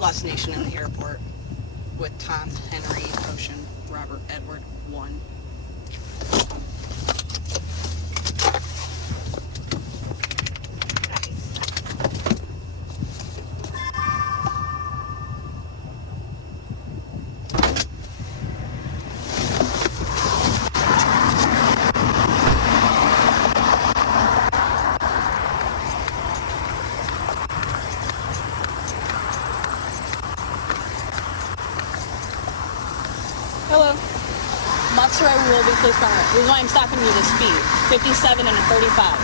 Lost Nation in the airport with Tom, Henry, Ocean, Robert, Edward, 1. Hello. Monster will be close by. This is why I'm stopping you to speed. 57 and a 35.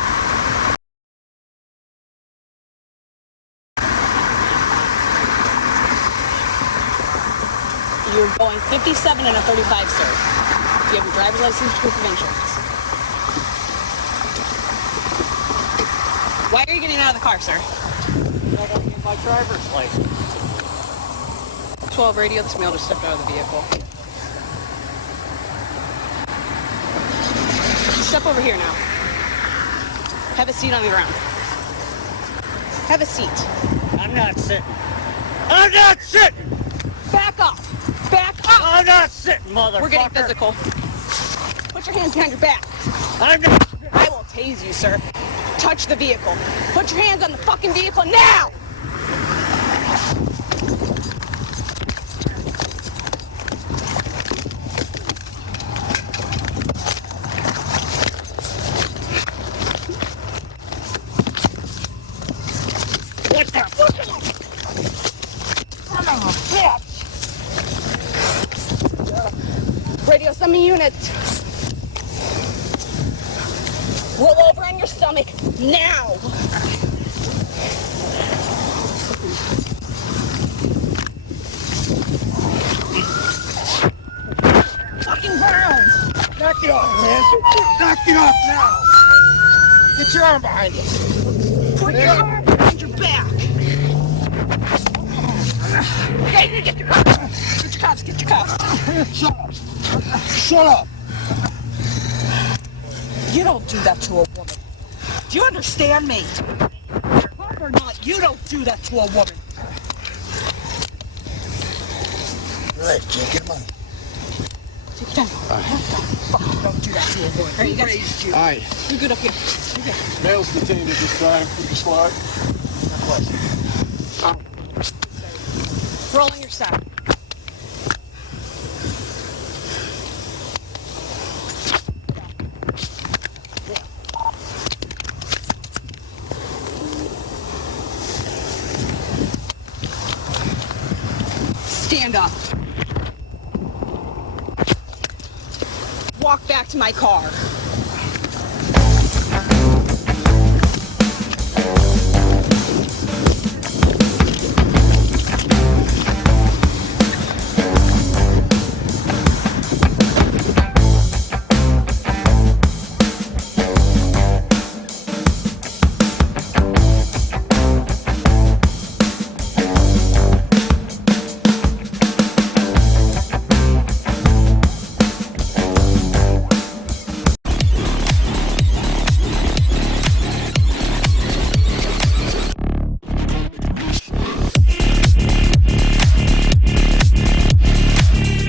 You're going 57 and a 35, sir. Do you have your driver's license, proof of insurance? Why are you getting out of the car, sir? I gotta get my driver's license. 12 radio, this male just stepped out of the vehicle. Step over here now. Have a seat on the ground. Have a seat. I'm not sitting. I'm not sitting! Back up! Back up! I'm not sitting, motherfucker! We're getting physical. Put your hands behind your back. I'm not... I will tase you, sir. Touch the vehicle. Put your hands on the fucking vehicle now! What the fuck? Son of a bitch! Radio summon units. Roll over on your stomach now. Fucking ground. Knock it off, man! Knock it off now! Get your arm behind you! Put your arm behind your back. Okay, get your cuffs. Get your cuffs. Get your cuffs. Shut up! Shut up! You don't do that to a woman. Do you understand me? Fuck or not, you don't do that to a woman. All right, Jake, get him on. Take it down. Fuck, don't do that to a woman. Right, you raised you. Aye. You good up here? You good. Male's detained at this time. Keep the squad. Roll on your side. Stand up. Walk back to my car.